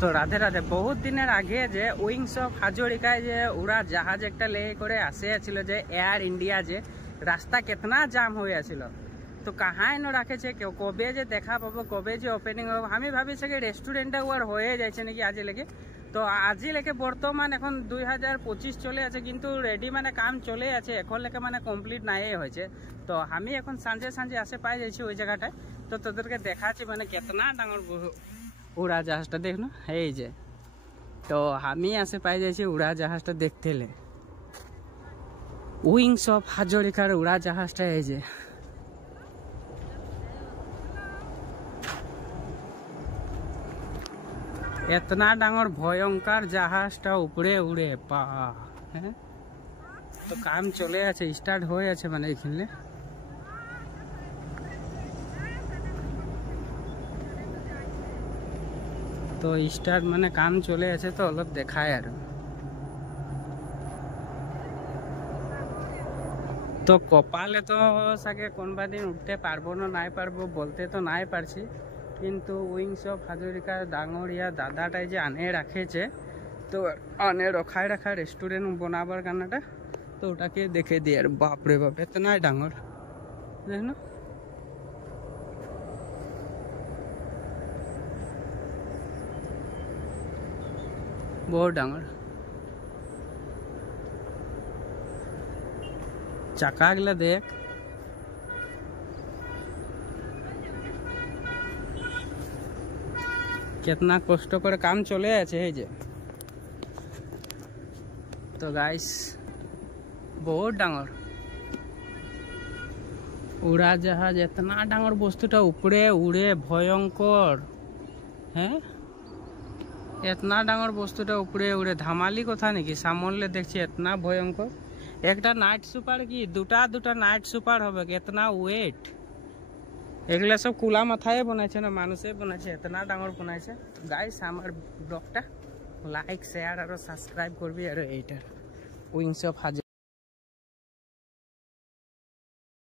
তো রাধে রাধে। বহুত দিনের আগে যে উইংস অফ হাজরিকায় যে উড়া জাহাজ একটা লে করে আসিয়াছিল যে এয়ার ইন্ডিয়া, যে রাস্তা কেতনা জাম হয়ে আছিল, তো কাহা এনে রাখেছে কেউ, কবে যে দেখা পাবো, কবে যে ওপেনিং হব। আমি ভাবিছি কি রেস্টুরেন্টটা ওর হয়ে যাচ্ছে নাকি আজি লেগে। তো আজি লেগে বর্তমান এখন 2025 চলে আছে, কিন্তু রেডি মানে কাম চলে আছে, এখন লেগে মানে কমপ্লিট নাই হয়েছে। তো আমি এখন সাঁজে সাঁজে আসে পাই যাচ্ছি ওই জায়গাটায়। তো তোদেরকে দেখাচ্ছি মানে কেতনা ডাঙর উড়া জাহাজটা দেখ না, এই যে। তো আমি আসে পাই যাচ্ছি উড়া জাহাজটা দেখতে লে, উইংস অফ হাজরিকার উড়া জাহাজটা এই যে। এতনা ডাঙর ভয়ঙ্কর জাহাজটা উপরে উড়ে পা, হ্যাঁ। তো কাম চলে আছে, স্টার্ট হয়ে আছে মানে এখানে। তো স্টার্ট মানে কাম চলে আছে, তো অলপ দেখায় আর। তো কপালে তো সাকে কোনবা দিন উঠতে পারবো না নাই পারবো বলতে তো নাই পারছি, কিন্তু উইংস অফ হাজরিকার ডাঙরিয়া দাদাটাই যে আনে রাখেছে, তো আনে রখায় রাখা রেস্টুরেন্ট বানাবার কারণটা, তো ওটাকে দেখে দিয়ে আর বাপরে বাপ এতনাই ডাঙর দেখ না। বহুত ডাঙর চাকাগুলা দেখ, কেতনা কষ্ট করে কাম চলে আছে এই যে। তো গাইস বহুত ডাঙর উড়া জাহাজ, এতনা ডাঙর বস্তুটা উপরে উড়ে ভয়ঙ্কর, হ্যাঁ। এতনা ডাঙর বস্তুটা উপরে উড়ে ধামালি কথা নাকি, সামনে দেখছি এতনা ভয়ঙ্কর। একটা নাইট সুপার কি দুটা নাইট সুপার হবে, এতনা ওয়েট। এগুলা সব কুলা মাথায় বানাইছে না, মানুষে বানাইছে, এতনা ডাঙর বানাইছে। গাইস আমার ব্লগটা লাইক শেয়ার আর সাবস্ক্রাইব করবি আর এইটার উইংস অফ হাজরিকা।